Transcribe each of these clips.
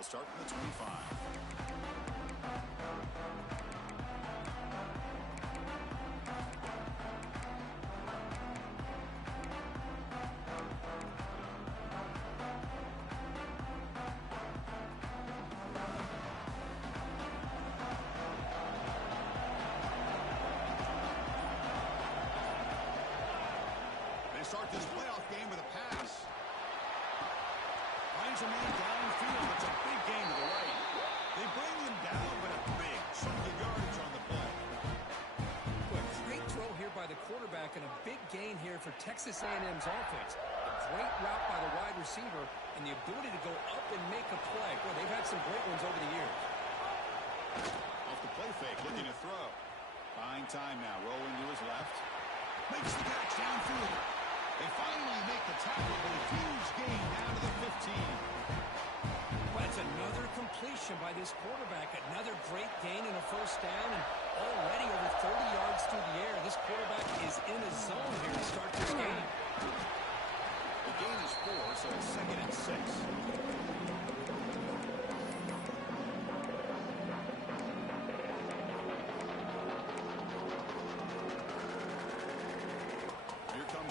They'll start from the 25. Start this playoff game with a pass. Finds a man downfield. It's a big gain to the right. They bring him down, but a big chunk of yardage on the play. Boy, great throw here by the quarterback and a big gain here for Texas A&M's offense. A great route by the wide receiver and the ability to go up and make a play. Boy, they've had some great ones over the years. Off the play fake, looking to throw. Buying time now, rolling to his left. Makes the catch downfield. They finally make the tackle, but a huge gain down to the 15. Well, that's another completion by this quarterback. Another great gain and a first down, and already over 30 yards through the air. This quarterback is in a zone here to start this game. The gain is 4, so it's 2nd and 6.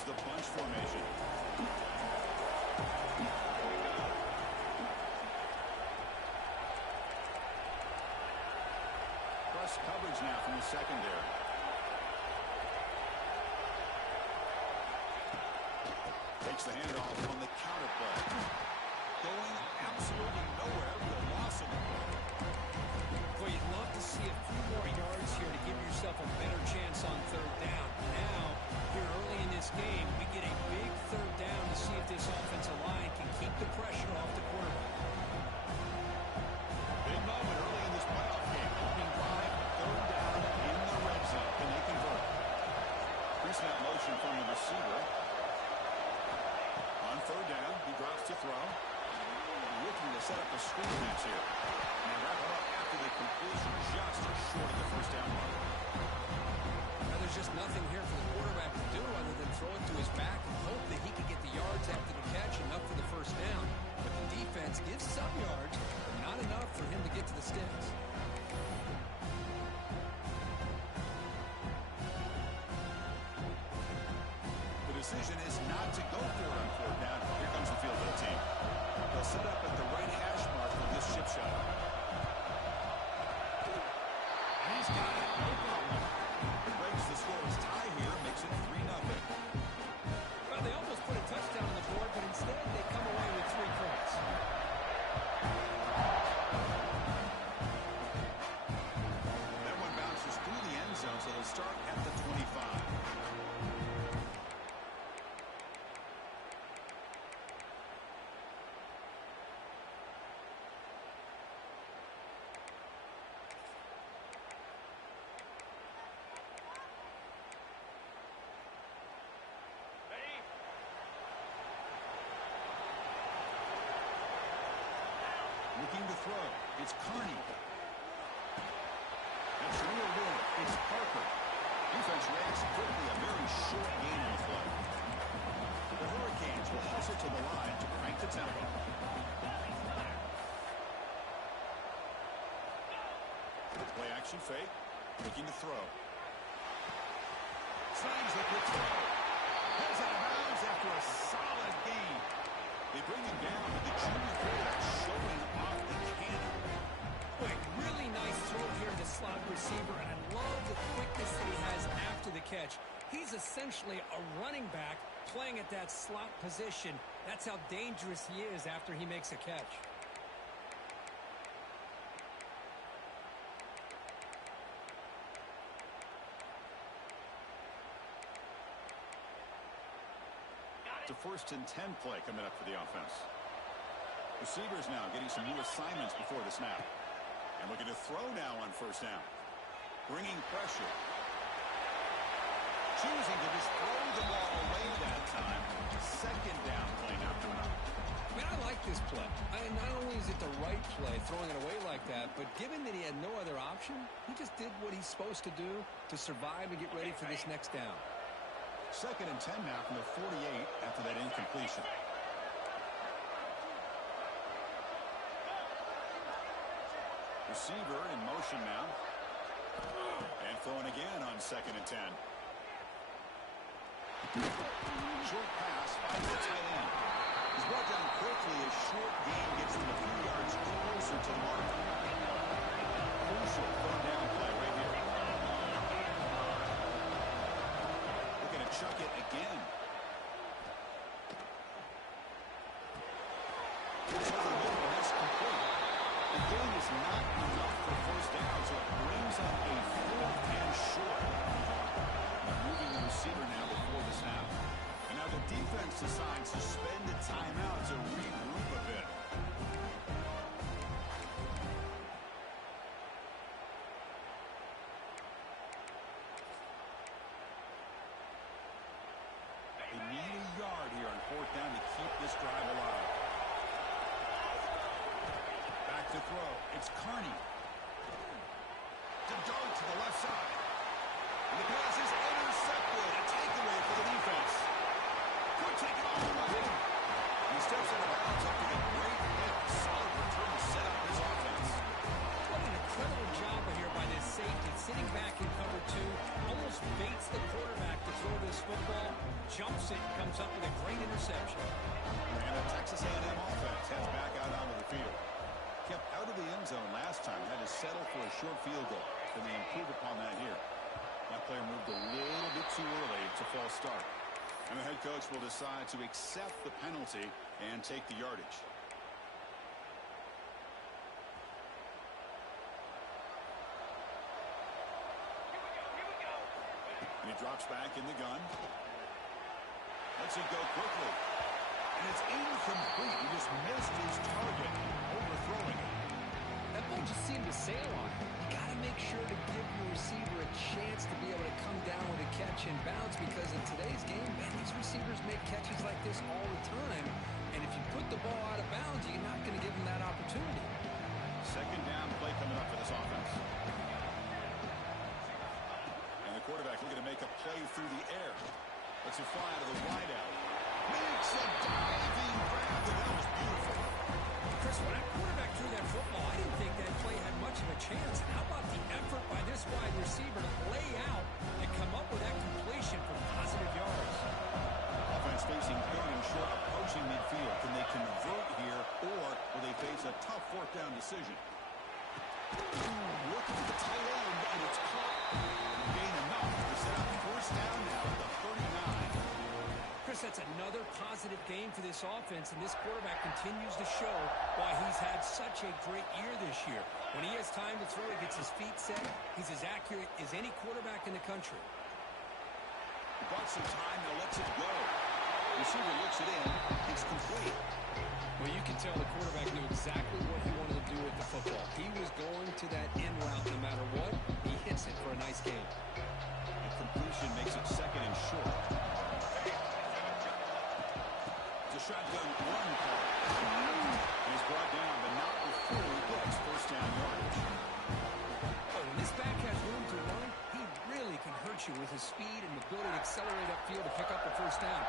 The bunch formation. Plus coverage now from the secondary. Takes the handoff on the counter play. Going absolutely nowhere with a loss in the play. Well, you'd love to see a few more yards here to give yourself a better chance on 3rd down. Now, here early in this game, we get a big 3rd down to see if this offensive line can keep the pressure off the quarterback. Big moment early in this playoff game. Opening drive, 3rd down in the red zone. Can they convert? Pre-snap motion from the receiver. On 3rd down, he drops to throw. Looking to set up a screen pass here. And they wrap it up after the completion, just short of the first down mark. There's just nothing here for the quarterback to do other than throw it to his back and hope that he can get the yards after the catch, enough for the first down. But the defense gives some yards, but not enough for him to get to the sticks. The decision is not to go for it on 4th down. Here comes the field goal team. They'll set up at the right hash mark for this chip shot. And he's got it. No problem. The score is tie here, makes it 3-0. Well, they almost put a touchdown on the board, but instead they come away with 3 points. That one bounces through the end zone, so they'll start at the 25. Looking to throw. It's Carney. That's real good. It's Parker. Defense reacts quickly. A very short gain on the play. The Hurricanes will hustle to the line to crank the tempo. Play action fake. Looking to throw. Signs the quick throw. Heads out of bounds after a solid gain. They bring him down with the junior quarterback showing off the cannon. Boy, really nice throw here to slot receiver, and I love the quickness that he has after the catch. He's essentially a running back playing at that slot position. That's how dangerous he is after he makes a catch. It's a 1st and 10 play coming up for the offense. Receivers now getting some new assignments before the snap. And looking to throw now on 1st down. Bringing pressure. Choosing to just throw the ball away that time. 2nd down play now coming up. I mean, I like this play. Not only is it the right play, throwing it away like that, but given that he had no other option, he just did what he's supposed to do to survive and get ready for this next down. 2nd and 10 now from the 48 after that incompletion. Receiver in motion now. And throwing again on 2nd and 10. Short pass, finds the tight end. He's brought down quickly. A short gain gets him a few yards closer to the mark. Crucial third down play right here. Looking to chuck it again. It's over the middle, and that's complete. The gain is not enough for first down, so it brings up a 4th and short. Moving the receiver now before the snap. And now the defense decides to spend a timeout to regroup a bit. They need a yard here on 4th down to keep this drive alive. Back to throw. It's Carney. To dart to the left side. And the pass is intercepted. A takeaway for the defense. Could take it all the way. And he steps out of bounds after a great hit. Solid return to set up his offense. What an incredible job here by this safety. Sitting back in cover 2. Almost baits the quarterback to throw this football. Jumps it and comes up with a great interception. And the Texas A&M offense heads back out onto the field. Kept out of the end zone last time. Had to settle for a short field goal. Can they improve upon that here? That player moved a little bit too early. It's a false start. And the head coach will decide to accept the penalty and take the yardage. And he drops back in the gun. Lets it go quickly. And it's incomplete. He just missed his target, overthrowing it. That ball just seemed to sail on him. You got to make sure to give your receiver a chance to be able to come down with a catch and bounce, because in today's game, man, these receivers make catches like this all the time. And if you put the ball out of bounds, you're not going to give them that opportunity. 2nd down play coming up for this offense. And the quarterback looking to make a play through the air. Lets it fly out of the wideout. Makes a diving grab, and that was beautiful. Chris, when that quarterback threw that football, I didn't think that play had much of a chance. How about the effort by this wide receiver to lay out and come up with that completion for positive yards? Offense facing 3rd and short, approaching midfield. Can they convert here, or will they face a tough 4th down decision? Looking at the tight end, and it's caught. Gain enough to set up 1st down now at the 39. Chris, that's another positive game for this offense, and this quarterback continues to show why he's had such a great year this year. When he has time to throw, he gets his feet set. He's as accurate as any quarterback in the country. He got some time, now lets it go. Receiver looks it in. It's complete. Well, you can tell the quarterback knew exactly what he wanted to do with the football. He was going to that in route no matter what. He hits it for a nice gain. The completion makes it 2nd and short. Shotgun run call. And he's brought down, but not before he gets 1st down yardage. Oh, when this back has room to run, he really can hurt you with his speed and ability to accelerate upfield to pick up the 1st down.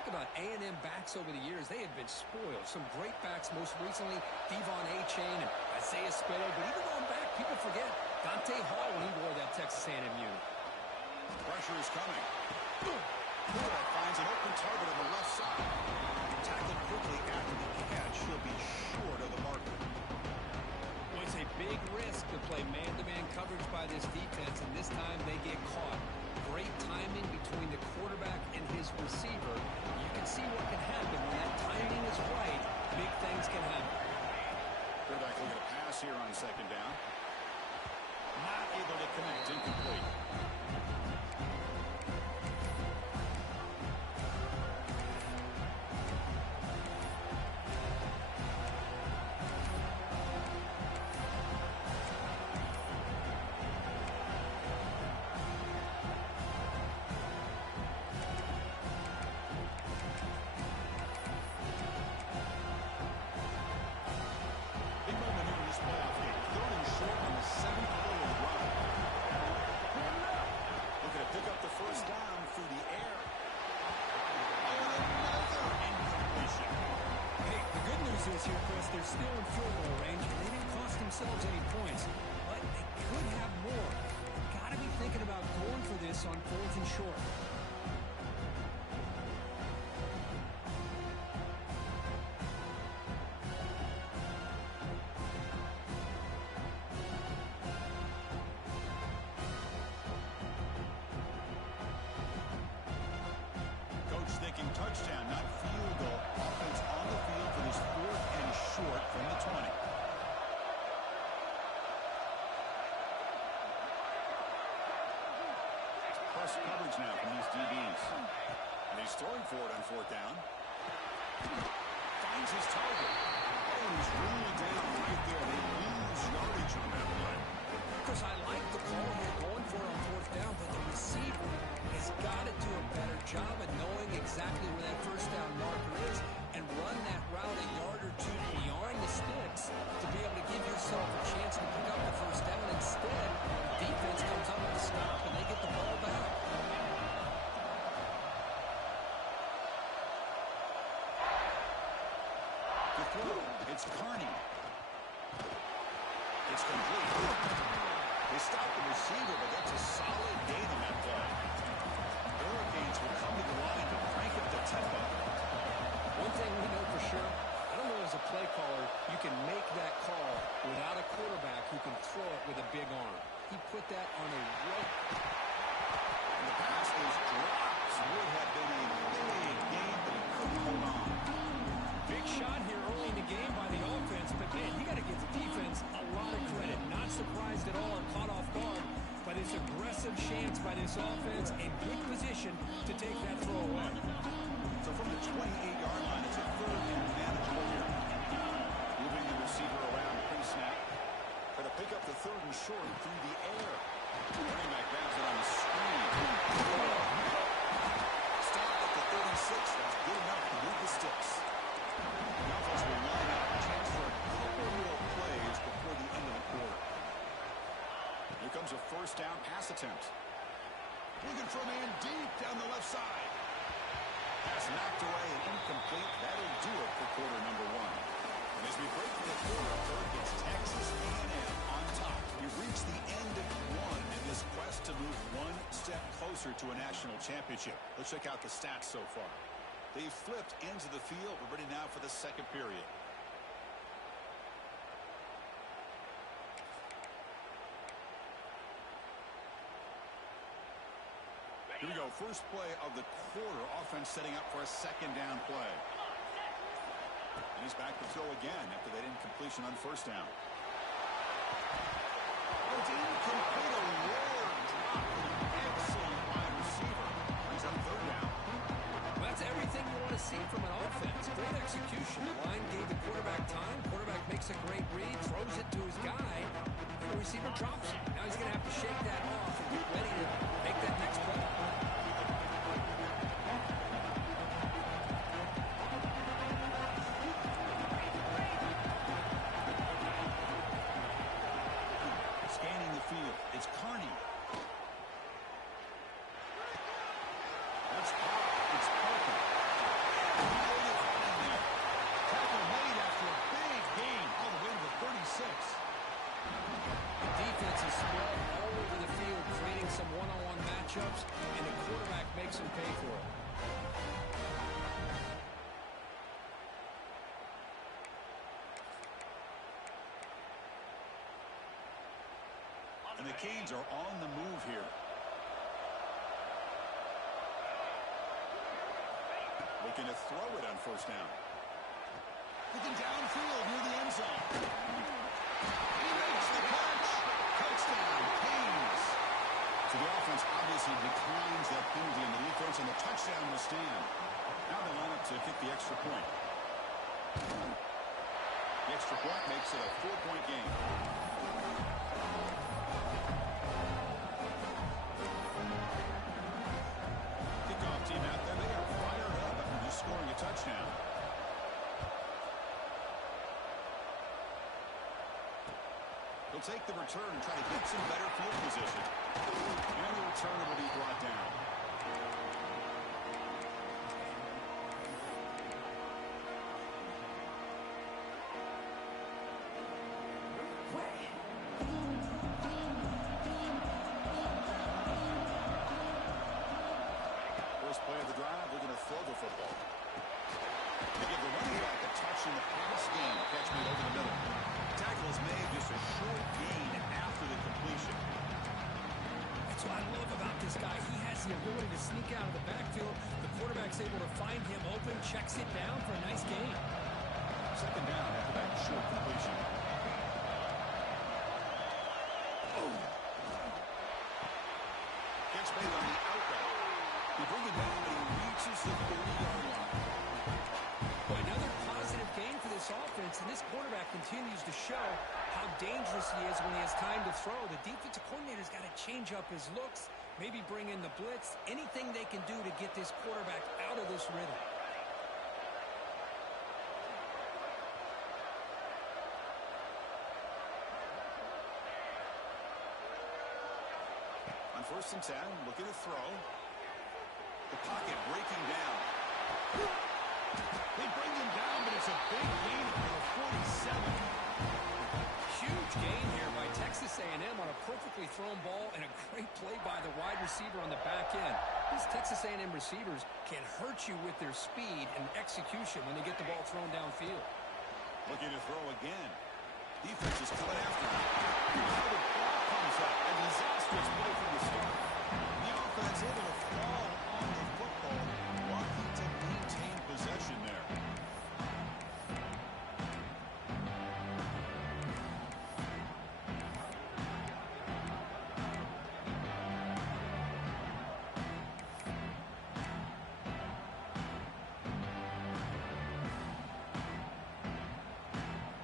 Think about A&M backs over the years. They have been spoiled. Some great backs, most recently Devon A-Chain and Isaiah Spiller. But even going back, people forget Dante Hall when he wore that Texas A&M unit. Pressure is coming. Moore finds an open target on the left side. Tackled quickly after the catch. He'll be short of the marker. Well, it's a big risk to play man-to-man coverage by this defense, and this time they get caught. Great timing between the quarterback and his receiver. You can see what can happen when that timing is right. Big things can happen. Quarterback looking to pass here on 2nd down. Not able to connect. Incomplete. themselves any points, but they could have more. Got to be thinking about going for this on 4th and short. Thinking touchdown, not field goal. Offense on the field for this 4th and short from the 20. Plus coverage now from these DBs. And he's throwing for it on 4th down. Finds his target. Oh, he's really down right there. They lose yardage on that play. Because I like the call here going for it on 4th down, but the receiver has got to do a better job of knowing exactly where that 1st down marker is and run that route a yard or two beyond the sticks to be able to give yourself a chance to pick up the 1st down. Instead, defense comes up with a stop and they get the ball back. The throw, it's Carney. It's complete. They stop the receiver, but that's a solid gain on that play. Hurricanes will come to the line to crank up the tempo. One thing we know for sure, I don't know as a play caller, you can make that call without a quarterback who can throw it with a big arm. He put that on a rope. And the pass is dropped. Would have been a big game, but he couldn't hold on. Big shot here early in the game by the offense, but man, you got to give the defense a lot of credit. Not surprised at all or caught off guard, but it's aggressive chance by this offense in good position to take that throw away. So from the 28-yard line, it's a 3rd and manageable here. Moving the receiver around pre-snap. Going to pick up the 3rd and short through the air. Running back grabs it on the screen. Stop at the 36. That's good enough to move the sticks. The offense will line up. A chance for a couple more plays before the end of the quarter. Here comes a 1st down pass attempt. Looking for a man deep down the left side. Pass knocked away and incomplete. That'll do it for quarter number 1. And as we break for the quarter, third, it's Texas A&M on top. We've reached the end of 1 in this quest to move one step closer to a national championship. Let's check out the stats so far. They've flipped into the field. We're ready now for the 2nd period. Here we go. First play of the quarter. Offense setting up for a 2nd down play. And he's back to throw again after that incompletion on 1st down. It's incomplete. A rare drop. Excellent wide receiver. He's on 3rd down. That's everything you want to see from an offense. Great execution. The line gave the quarterback time. Quarterback makes a great read, throws it to his guy, and the receiver drops it. Now he's going to have to shake that off and get ready to make that next play. Scanning the field. It's Carney. That's pop. It's Parker. Tackle made after a big gain all the way to the 36. The defense is spread all over the field, creating some one-on-one matchups, and the quarterback makes them pay for it. And the Canes are on the move here. Looking to throw it on 1st down. Looking downfield near the end zone. He makes the catch. Touchdown, Canes. So the offense obviously declines that penalty in the defense, and the touchdown will stand. Now they line up to kick the extra point. The extra point makes it a 4-point game. Kickoff team out there. They are fired up after just scoring a touchdown. He'll take the return and try to get some better field position. And the return will be brought down. First play of the drive, they're going to throw the football. They give the running back a touch in the pass game. Catch me over the middle. Tackle is made, just a short gain after the completion. That's what I love about this guy. He has the ability to sneak out of the backfield. The quarterback's able to find him open, checks it down for a nice gain. Second down after that short completion. Gets made on the outright. They bring it down, but he reaches the 30-yard line. Well, another positive gain for this offense, and this quarterback continues to show how dangerous he is when he has time to throw. The defensive coordinator's got to change up his looks, maybe bring in the blitz, anything they can do to get this quarterback out of this rhythm. On 1st and 10, looking to throw. The pocket breaking down. They bring him down, but it's a big gain for the 47. Huge gain here by Texas A&M on a perfectly thrown ball and a great play by the wide receiver on the back end. These Texas A&M receivers can hurt you with their speed and execution when they get the ball thrown downfield. Looking to throw again. Defense is coming after him. Now the ball comes up. A disastrous play from the start. The offense able to fall on the football, lucky to maintain possession there.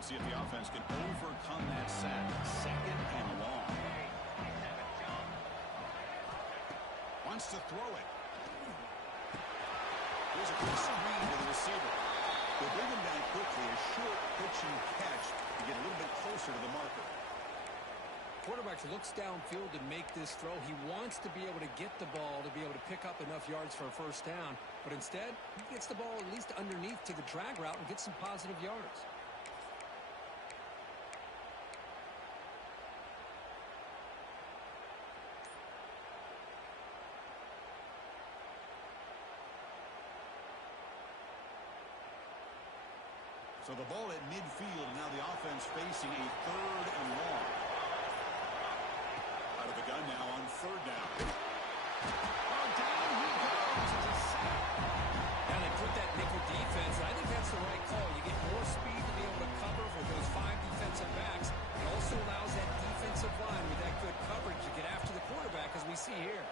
See if the offense can overcome that sack. Second and long. Wants to throw it. Here's a quick screen to the receiver. They bring him down quickly. A short pitching catch to get a little bit closer to the marker. Quarterback looks downfield to make this throw. He wants to be able to get the ball to be able to pick up enough yards for a first down. But instead, he gets the ball at least underneath to the drag route and gets some positive yards. So the ball at midfield, and now the offense facing a third and long. Out of the gun now on third down. Oh, down he goes. It's a sack. Now they put that nickel defense, and I think that's the right call. You get more speed to be able to cover for those 5 defensive backs. It also allows that defensive line with that good coverage to get after the quarterback, as we see here.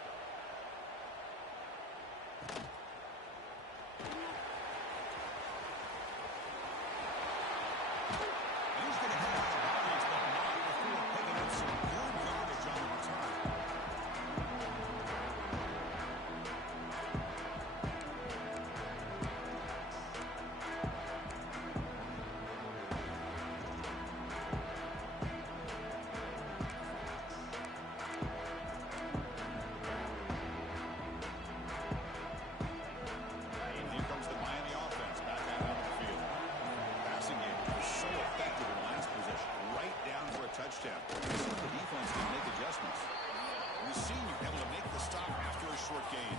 Touchdown. The defense can make adjustments. The senior able to make the stop after a short gain.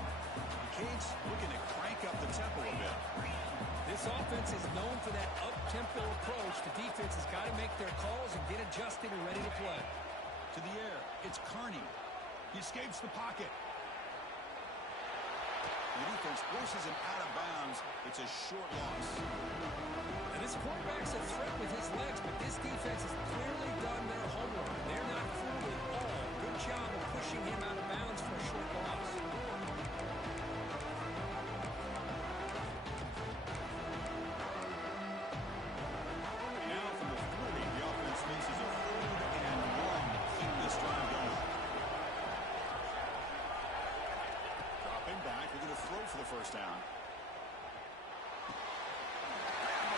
Cade's looking to crank up the tempo a bit. This offense is known for that up-tempo approach. The defense has got to make their calls and get adjusted and ready to play. To the air, it's Kearney. He escapes the pocket. The defense forces him out of bounds. It's a short loss. And this quarterback's a threat with his legs, but this defense has clearly done their homework. They're not fooled at all. Good job of pushing him out of bounds for a short loss. Now from the 40, the offense faces a third and long to keep this drive going. Dropping back, they're going to throw for the first down.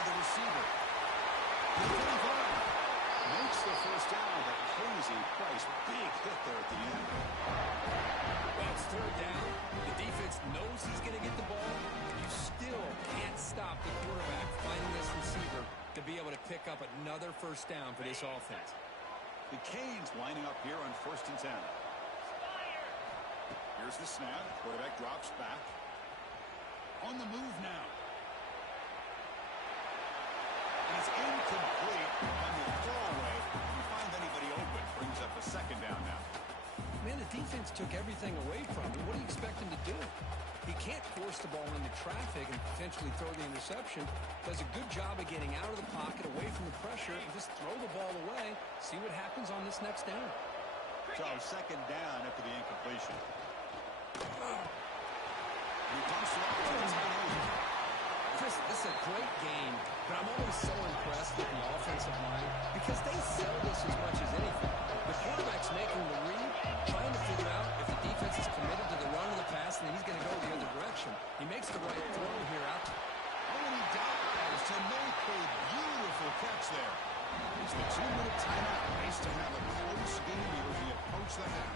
The receiver. Makes the first down, but crazy Price. Big hit there at the end. Well, it's third down. The defense knows he's going to get the ball. You still can't stop the quarterback finding this receiver to be able to pick up another first down for this offense. The Canes lining up here on 1st and 10. Here's the snap. Quarterback drops back. on the move now. And it's incomplete on the throwaway. Didn't find anybody open. Brings up a second down now. Man, the defense took everything away from him. What do you expect him to do? He can't force the ball into traffic and potentially throw the interception. Does a good job of getting out of the pocket, away from the pressure, and just throw the ball away. See what happens on this next down. So second down after the incompletion. He dumps it off to the tight end. Chris, this is a great game, but I'm always so impressed with the offensive line because they sell this as much as anything. The quarterback's making the read, trying to figure out if the defense is committed to the run or the pass, and then he's going to go the other direction. He makes the right throw here out. Oh, and he dives to make a beautiful catch there. It's the 2-minute timeout. Nice to have a close game here as we approach the half.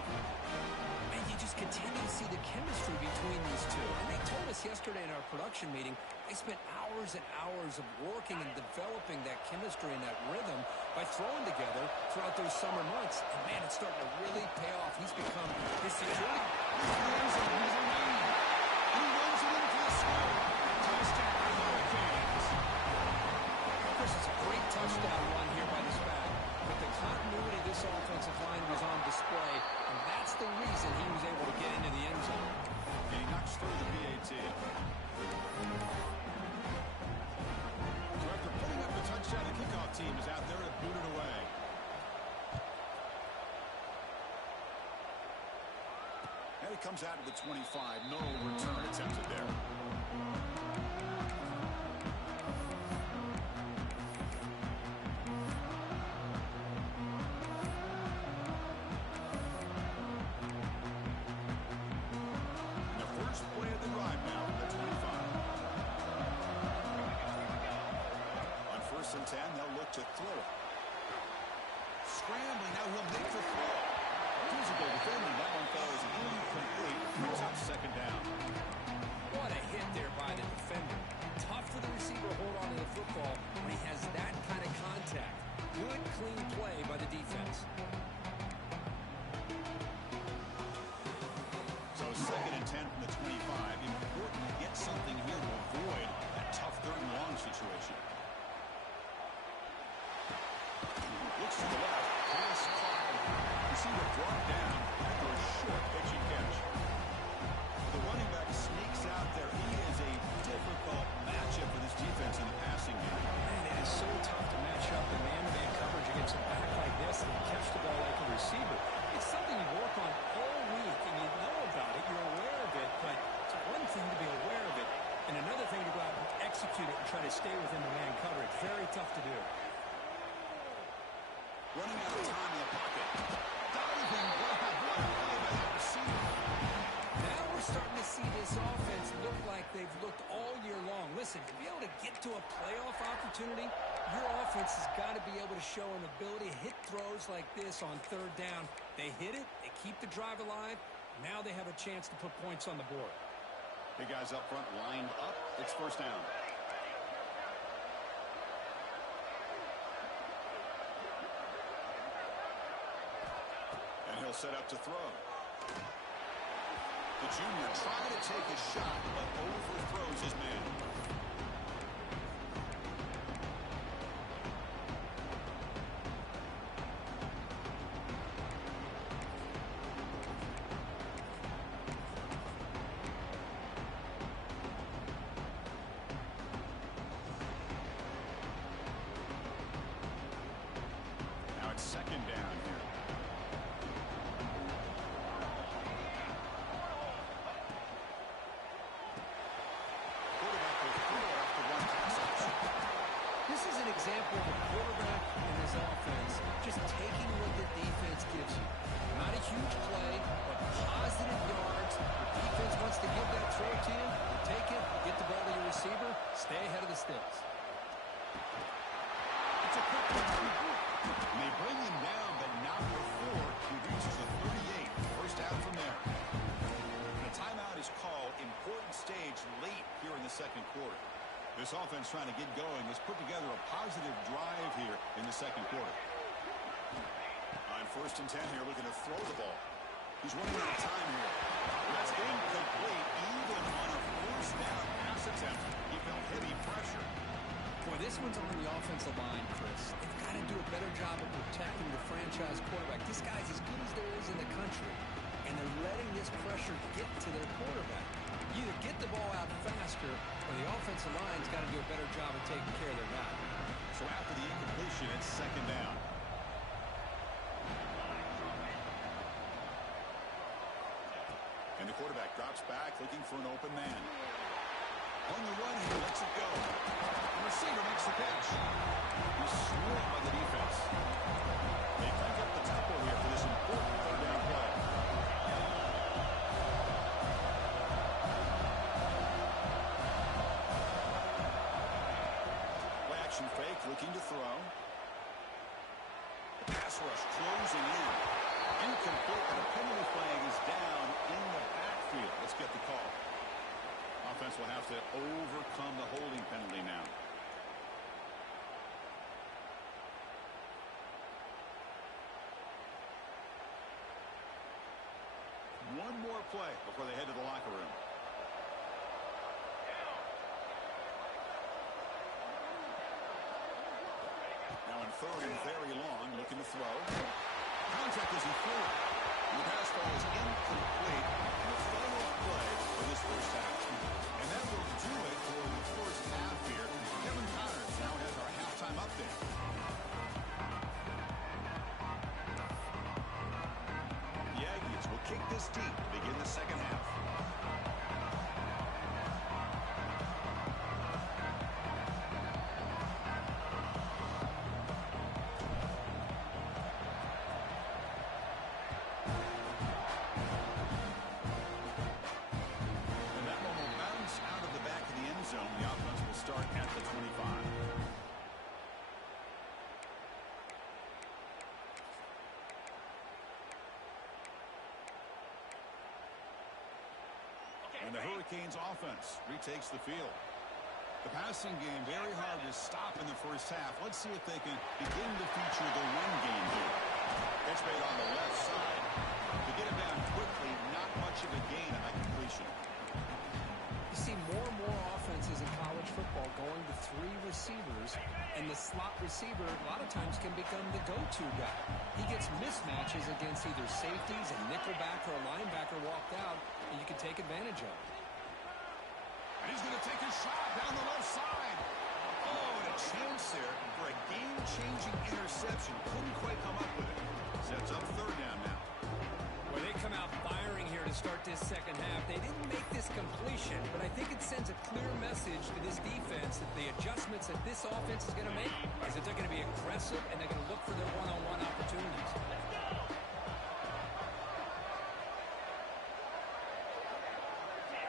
And you just continue to see the chemistry between these two. And they told us yesterday in our production meeting, they spent hours and hours of working and developing that chemistry and that rhythm by throwing together throughout those summer months. And, man, it's starting to really pay off. He's become his security. He runs it into the snow. Touchdown, Hurricanes. Chris, it's a great touchdown run here by this back. But the continuity of this offensive line was on display, and that's the reason he was able to get into the end zone. And he knocks through the PAT. So after putting up the touchdown, the kickoff team is out there to boot it away. And he comes out to the 25. No return attempted there. They'll look to throw it. Scrambling, now he'll make the throw. Physical defending, that one falls incomplete. Brings up second down. What a hit there by the defender. Tough for the receiver to hold on to the football when he has that kind of contact. Good, clean play by the defense. So second and 10 from the 25. Important to get something here to avoid that tough third and long situation. Looks to the left, pass caught. Receiver brought down after a short pitching catch. The running back sneaks out there. He is a difficult matchup for this defense in the passing game. Man, it is so tough to match up in man-to-man coverage against a back like this and catch the ball like a receiver. It's something you work on all week, and you know about it, you're aware of it, but it's one thing to be aware of it, and another thing to go out and execute it and try to stay within the man coverage. Very tough to do. Running out of time in the pocket. Diving, what a play by that receiver. Now we're starting to see this offense look like they've looked all year long. Listen, to be able to get to a playoff opportunity, your offense has got to be able to show an ability to hit throws like this on third down. They hit it, they keep the drive alive. Now they have a chance to put points on the board. Big guys up front lined up. It's first down. He'll set up to throw. The junior trying to take a shot, but overthrows his man. Now it's second down here. Example of a quarterback in his offense just taking what the defense gives you. Not a huge play, but positive yards. The defense wants to give that throw to you. You take it, get the ball to your receiver, stay ahead of the sticks. It's a quick one. And they bring him down, but not before he reaches the 38. First down from there. And a timeout is called. Important stage late here in the second quarter. This offense trying to get going has put together a positive drive here in the second quarter. On first and 10 here, looking to throw the ball. He's running out of time here. That's incomplete, even on a first down pass This one's on the offensive line, Chris. They've got to do a better job of protecting the franchise quarterback. This guy's as good as there is in the country, and they're letting this pressure get to their quarterback. You either get the ball out faster, or the offensive line's got to do a better job of taking care of their guy. So after the incompletion, it's second down. And the quarterback drops back, looking for an open man. On the run, he lets it go. The receiver makes the catch. He's swarmed by the defense. They crank up the tempo here for this important third down play. Play action fake, looking to throw. The pass rush closing in. Incomplete, and a penalty flag is down in the backfield. Let's get the call. Offense will have to overcome the holding penalty now. One more play before they head to the locker room. Now in third and very long, looking to throw. Contact as he threw it. The pass ball is incomplete. And the final play for this first half. And that will do it for the first half here. Kevin Connors now has our halftime update. The Aggies will kick this deep to begin the second half. And the Hurricanes offense retakes the field. The passing game very hard to stop in the first half. Let's see if they can begin to feature the run game here. Catch made on the left side. To get it down quickly, not much of a gain on that completion. You see more and more offenses in college football going to three receivers, and the slot receiver a lot of times can become the go-to guy. He gets mismatches against either safeties, a nickelback, or a linebacker walked out, and you can take advantage of it. And he's going to take a shot down the left side. Oh, and a chance there for a game-changing interception. Couldn't quite come up with it. Sets up third down now. Well, they come out firing here to start this second half. They didn't make this completion, but I think it sends a clear message to this defense that the adjustments that this offense is going to make is that they're going to be aggressive and they're going to look for their one-on-one opportunities.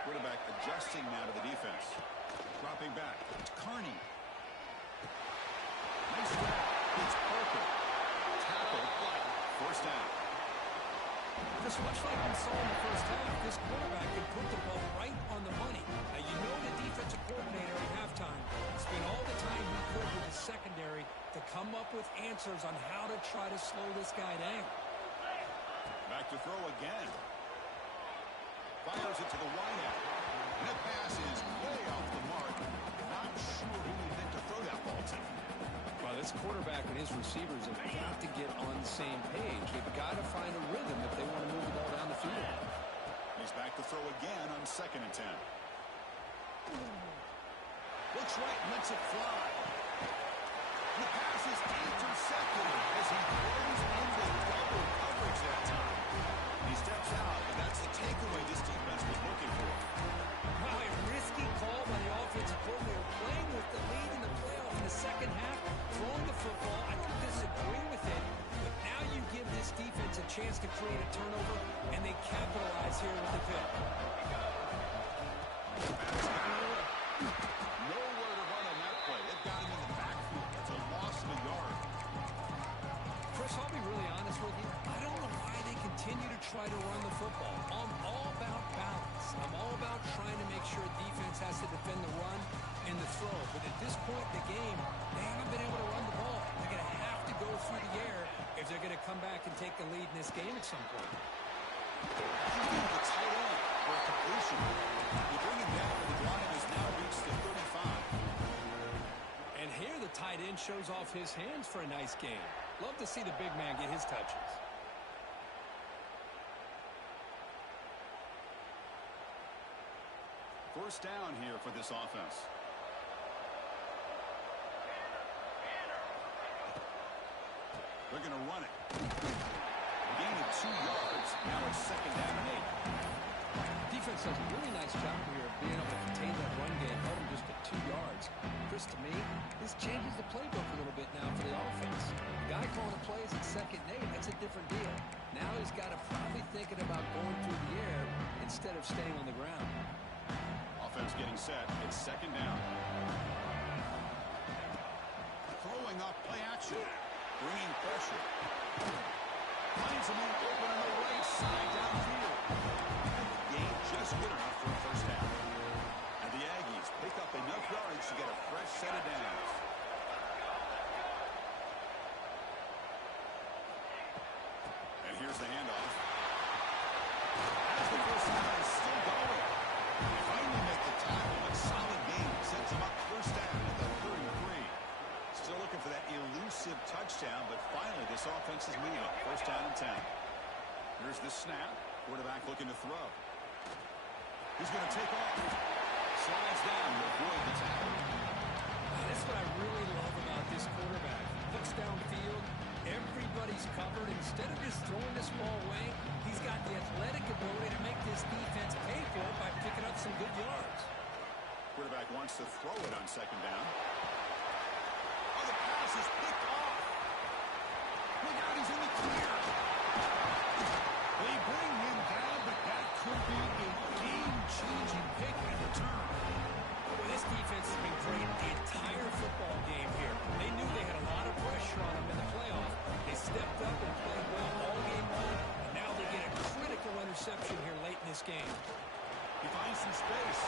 Quarterback adjusting now to the defense. Dropping back. It's Carney. Nice grab. It's Parker. Tackle. First down. Chris, much like we saw in the first half, this quarterback can put the ball right on the money. Now, you know the defensive coordinator at halftime spent all the time he could with the secondary to come up with answers on how to try to slow this guy down. Back to throw again. Fires it to the wideout. And that pass is way off the mark. Not sure who he meant to throw that ball to. Well, this quarterback and his receivers have got to get on the same page. They've got to find a rhythm if they want to move the ball down the field. He's back to throw again on 2nd and 10. Looks right, lets it fly. The pass is intercepted as he throws into double coverage that time. He steps out, and that's the takeaway this defense was looking for. Wow, a risky call by the offensive coordinator, playing with the lead in the playoff in the second half, throwing the football. I don't disagree with it, but now you give this defense a chance to create a turnover, and they capitalize here with the pick. Nowhere to run on that play. It got him in the backfield. It's a loss of a yard. Chris, I'll be really honest with you. I don't know why they continue to try to run the football. I'm all about balance. I'm all about trying to make sure defense has to defend the run and the throw. But at this point in the game, they haven't been able to run the ball. They're going to have to go through the air if they're going to come back and take the lead in this game at some point. The tight end for a completion. You bring him down, and the line has now reached the 35. And here the shows off his hands for a nice game. Love to see the big man get his touches. First down here for this offense. They're going to run it. Gain of 2 yards. Now it's second down and 8. Defense does a really nice job here of being able to contain that run game, held him just at 2 yards. Chris, to me, this changes the playbook a little bit now for the offense. The guy calling the plays at second and 8, that's a different deal. Now he's got to probably thinking about going through the air instead of staying on the ground. Offense getting set. It's second down. Throwing up play action. Bringing pressure. Finds a man open on the right side downfield. Gain just good enough for a first down. And the Aggies pick up enough yards to get a fresh set of downs. And here's the handoff. As the first down is still going. They finally make the tackle. A solid game sets them up first down at the 33. Still looking for that elusive touchdown, but finally this offense is moving. First down and 10. Here's the snap. Quarterback looking to throw. He's going to take off. Slides down to avoid the tackle. That's what I really love about this quarterback. Looks downfield. Everybody's covered. Instead of just throwing this ball away, he's got the athletic ability to make this defense pay for it by picking up some good yards. Quarterback wants to throw it on second down. Oh, the pass is picked off. Look out, he's in the clear. They bring him down, but that could be a game-changing pick in return. Well, this defense has been great the entire football game here. They knew they had a lot of pressure on them in the playoff. They stepped up and played well all game long, and now they get a critical interception here late in this game. He finds some space.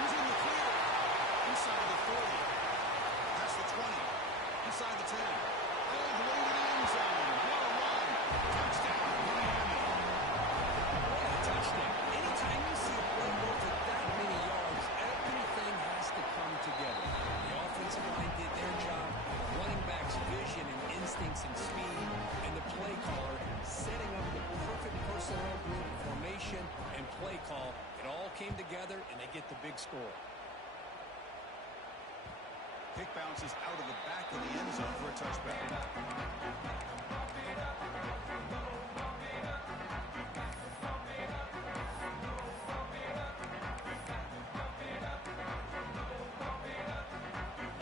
He's in the clear. Inside the 40. That's the 20. Inside the 10. All the way to the end zone. What a run. Touchdown, Miami. What a touchdown. Anytime you see a play go for that many yards, everything has to come together. The offensive line did their job, running back's vision and instincts and speed, and the play caller setting up the perfect personnel group, formation, and play call. It all came together, and they get the big score. Pick bounces out of the back of the end zone for a touchback.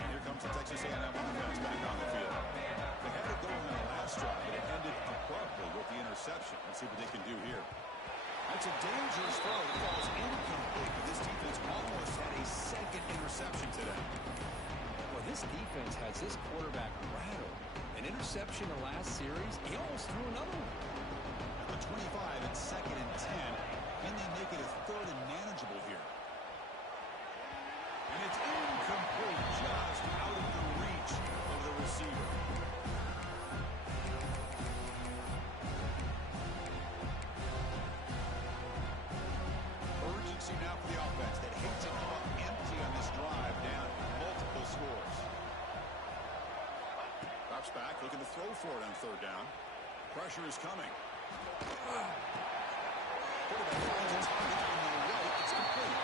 Here comes the Texas A&M offense back on the field. They had it going on the last drive, but it ended abruptly with the interception. Let's see what they can do here. That's a dangerous throw. It falls incomplete, but this defense almost had a second interception today. Well, this defense has this quarterback rattled. An interception the last series, he almost threw another one. At the 25, it's second and 10. Can they make it a third and manageable here? And it's incomplete, just out of the reach of the receiver. Urgency now for the offense that hate to come up empty on this drive, down multiple scores. Drops back, looking to throw for it on third down. Pressure is coming. Quarterback finds a target on the right. It's complete.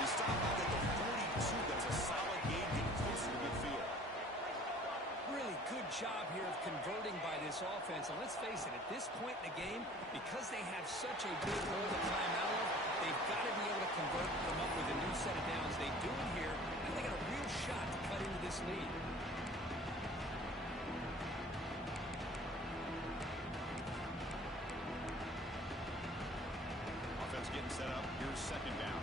He stopped back at the 42. That's a solid game, getting closer to midfield. Really good job here of converting by this offense. And let's face it, at this point in the game, because they have such a big hole to climb out of, they've got to be able to convert and come up with a new set of downs. They do it here, and they got a real shot to cut into this lead. Offense getting set up. Here's second down.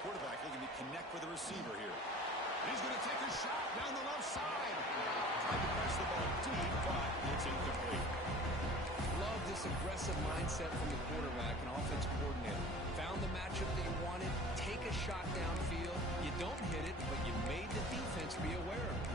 Quarterback looking to connect with the receiver here. And he's going to take a shot down the left side. Tried to press the ball deep, but it's incomplete. Love this aggressive mindset from the quarterback and offensive coordinator. Found the matchup they wanted, take a shot downfield. You don't hit it, but you made the defense be aware of it.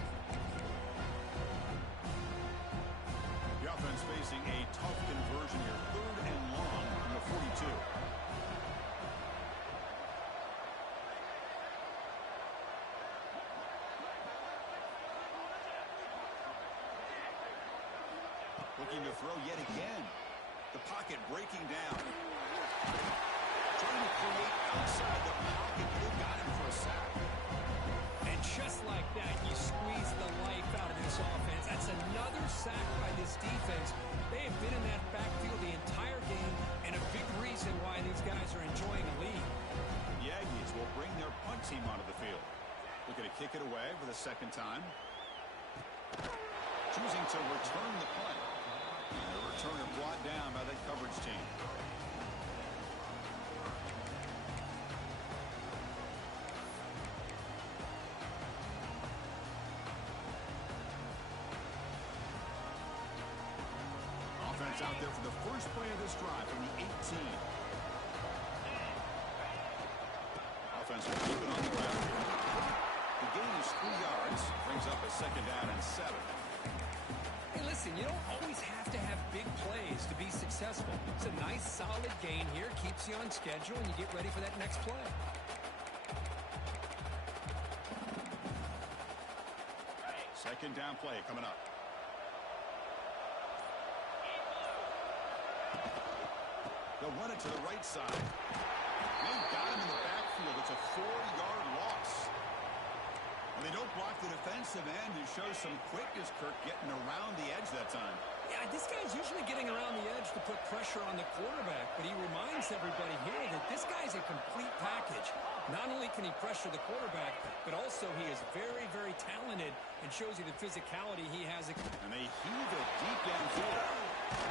Looking to throw yet again. The pocket breaking down. Trying to create outside the pocket. They've got him for a sack. And just like that, you squeeze the life out of this offense. That's another sack by this defense. They have been in that backfield the entire game, and a big reason why these guys are enjoying a lead. The Aggies will bring their punt team onto the field. Looking to kick it away for the second time. Choosing to return the punt. And the returner brought down by the coverage team. Offense out there for the first play of this drive from the 18. Offense will keep it on the ground. The gain is 3 yards. Brings up a second down and 7. Hey, listen, you don't always have to have big plays to be successful. It's a nice, solid gain here. Keeps you on schedule, and you get ready for that next play. Second down play coming up. They'll run it to the right side. They've got him in the backfield. It's a 4-yard loss. And they don't block the defensive end, who shows some quickness, Kirk, getting around the edge that time. Yeah, this guy's usually getting around the edge to put pressure on the quarterback, but he reminds everybody here that this guy's a complete package. Not only can he pressure the quarterback, but also he is very, very talented and shows you the physicality he has. And they heave it deep downfield.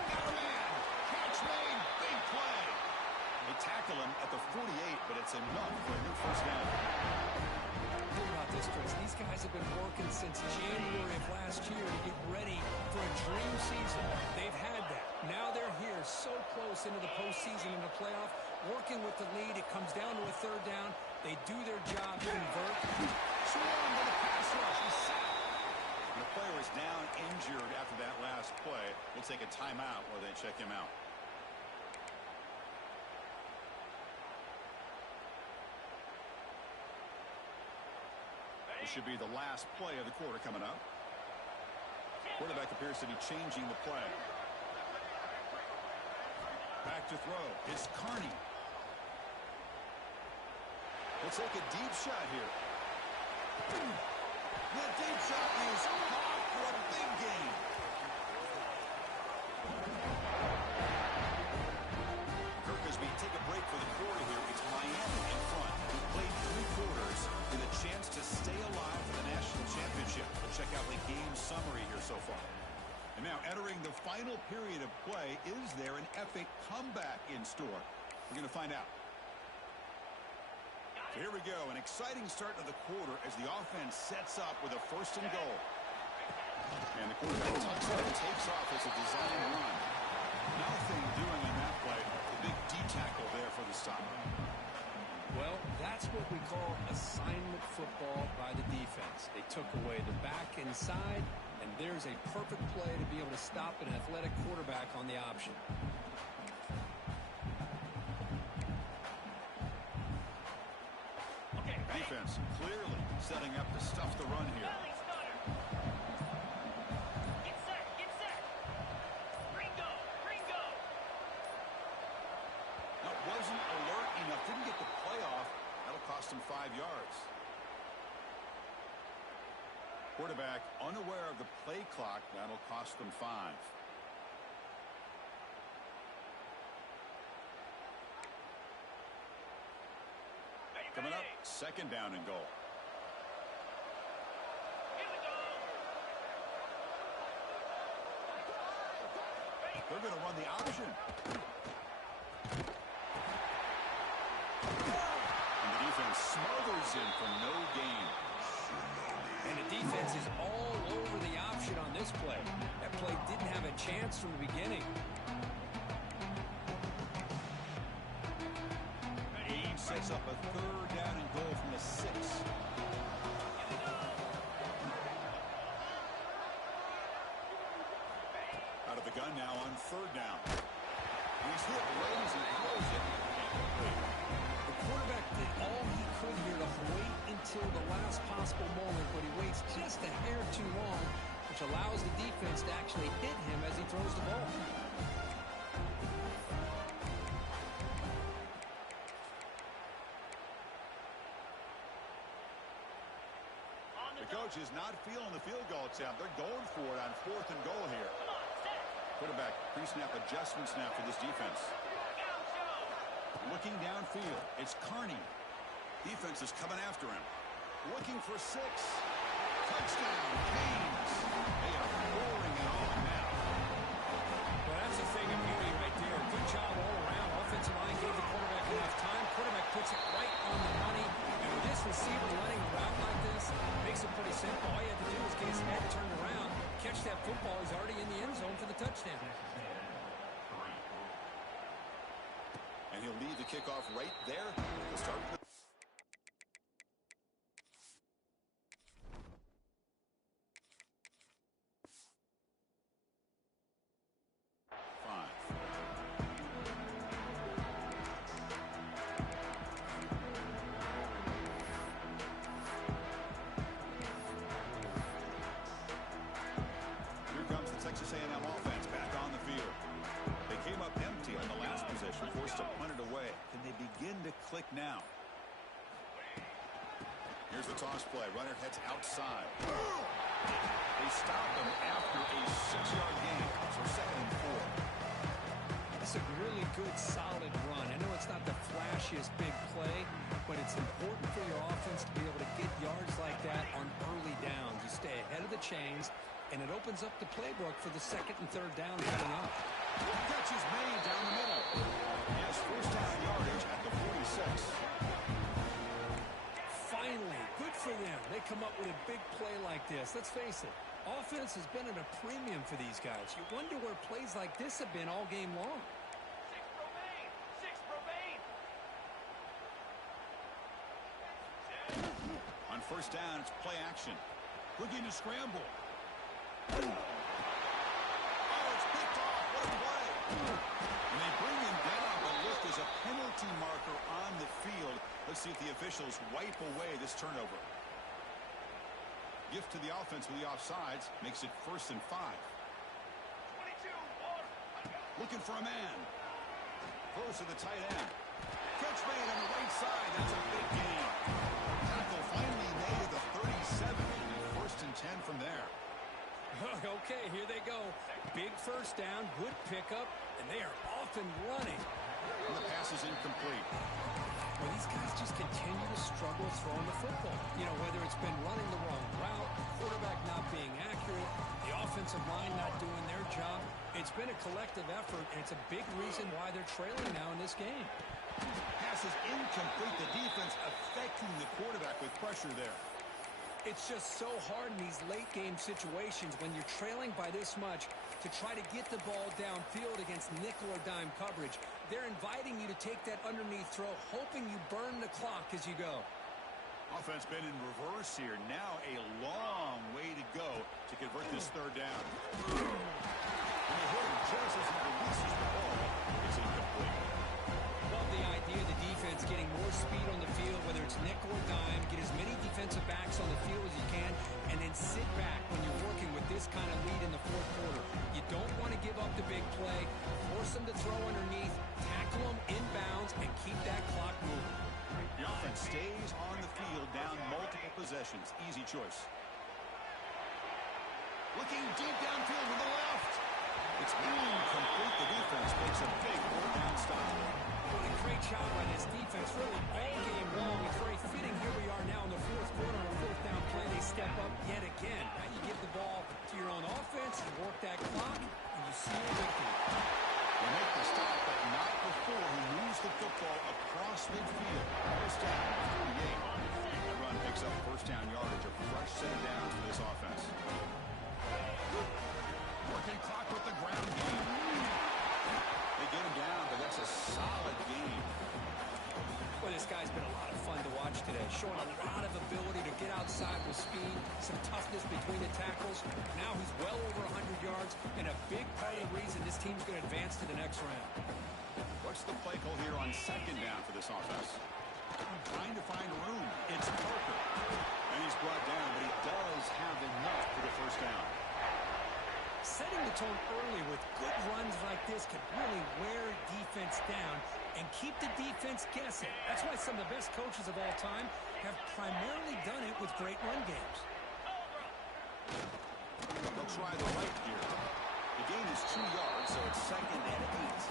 Got a man. Catch made. Big play. They tackle him at the 48, but it's enough for a new first down. Think about this, Chris. These guys have been working since January of last year to get ready for a dream season. They've had that. Now they're here so close into the postseason and the playoff, working with the lead. It comes down to a third down. They do their job, convert. Swarm to the pass rush. He's sacked. The player is down injured after that last play. We'll take a timeout while they check him out. This should be the last play of the quarter coming up. Quarterback appears to be changing the play. Back to throw. It's Carney. We'll take a deep shot here. The deep shot is caught for a big gain. Kirk, as we take a break for the quarter here, it's Miami in front, who played 3 quarters with a chance to stay alive for the national championship. We'll check out the game summary here so far. And now entering the final period of play, is there an epic comeback in store? We're going to find out. So here we go, an exciting start to the quarter as the offense sets up with a 1st and goal. And the quarterback tucks it and takes off as a design run. Nothing doing on that play. The big D-tackle there for the stop. Well, that's what we call assignment football by the defense. They took away the back inside, and there's a perfect play to be able to stop an athletic quarterback on the option. Defense clearly setting up to stuff the run here. Get set. Gringo. Now, wasn't alert enough, didn't get the play off. That'll cost him 5 yards. Quarterback unaware of the play clock. That'll cost them 5. Coming up, 2nd down and goal. They're going to run the option. And the defense smothers him for no gain. And the defense is all over the option on this play. That play didn't have a chance from the beginning. Sets up a 3rd down and goal from the 6. Out of the gun now on 3rd down. He's hit right as he throws it. The quarterback did all he could here to wait until the last possible moment, but he waits just a hair too long, which which allows the defense to actually hit him as he throws the ball. The coach is not feeling the field goal attempt. They're going for it on 4th and goal here. Quarterback pre-snap adjustments now for this defense. Looking downfield, it's Carney. Defense is coming after him. Looking for 6. Touchdown, Canes. They are roaring it on now. Well, that's a thing of beauty right there. Good job all around. Offensive line gave the quarterback enough time. Quarterback puts it right on the money. And with this receiver running around like this, makes it pretty simple. All you have to do is get his head turned around, catch that football. He's already in the end zone for the touchdown. And he'll lead the kickoff right there to start. Texas A&M offense back on the field. They came up empty on the last possession, forced to punt it away. Can they begin to click now? Here's the toss play. Runner heads outside. They stop him after a 6-yard gain. So 2nd and 4. That's a really good, solid run. I know it's not the flashiest big play, but it's important for your offense to be able to get yards like that on early downs. You stay ahead of the chains, and it opens up the playbook for the 2nd and 3rd down coming up. Catch is made down the middle. He has 1st down yardage at the 46. Finally, good for them. They come up with a big play like this. Let's face it, offense has been at a premium for these guys. You wonder where plays like this have been all game long. 6 Romaine. On 1st down, it's play action. Looking to scramble. Oh, it's picked off. What a play. And they bring him down, but look, there's a penalty marker on the field. Let's see if the officials wipe away this turnover. Gift to the offense with the offsides makes it 1st and 5. 22. Looking for a man. Throws to the tight end. Catch made on the right side. That's a big gain. Tackle finally made at the 37. And 1st and 10 from there. Okay, here they go. Big 1st down, good pickup, and they are off and running. And the pass is incomplete. Well, these guys just continue to struggle throwing the football. You know, whether it's been running the wrong route, quarterback not being accurate, the offensive line not doing their job. It's been a collective effort, and it's a big reason why they're trailing now in this game. Pass is incomplete. The defense affecting the quarterback with pressure there. It's just so hard in these late-game situations when you're trailing by this much to try to get the ball downfield against nickel or dime coverage. They're inviting you to take that underneath throw, hoping you burn the clock as you go. Offense been in reverse here. Now a long way to go to convert this 3rd down. And they hit him just as he releases the ball. It's incomplete. Love the idea of the defense getting more speed on the field, whether it's nickel or dime, get as many defensive backs on the field as you can, and then sit back when you're working with this kind of lead in the 4th quarter. You don't want to give up the big play, force them to throw underneath, tackle them inbounds, and keep that clock moving. The offense stays on the field down multiple possessions. Easy choice. Looking deep downfield to the left. It's incomplete. The defense makes a big 4th down stop. What a great job by this defense, really all game long. It's very fitting. Here we are now in the 4th quarter on a 4th down play. They step up yet again. Now you give the ball to your own offense, you work that clock, and you see your victory. They make the stop, but not before he moves the football across midfield. 1st down, 38. The run picks up 1st down yardage, a fresh set of downs for this offense. Working clock with the ground game. They get him down, but that's a solid game. Well, this guy's been a lot of fun to watch today, showing a lot of ability to get outside with speed, some toughness between the tackles. Now he's well over 100 yards, and a big part of the reason this team's going to advance to the next round. What's the play call here on 2nd down for this offense? Trying to find room. It's Parker. And he's brought down, but he does have enough for the 1st down. setting the tone early with good runs like this can really wear defense down and keep the defense guessing. That's why some of the best coaches of all time have primarily done it with great run games. They'll try the right here. The gain is 2 yards, so it's 2nd and 8.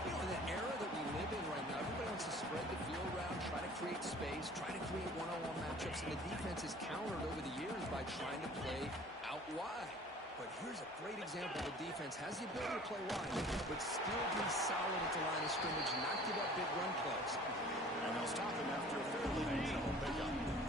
You know, in the era that we live in right now, everybody wants to spread the field around, try to create space, try to create one-on-one matchups, and the defense is countered over the years by trying to play out wide. But here's a great example. The defense has the ability to play wide, but still be solid at the line of scrimmage, not give up big run plays. And they'll stop him after a fairly minimal pickup.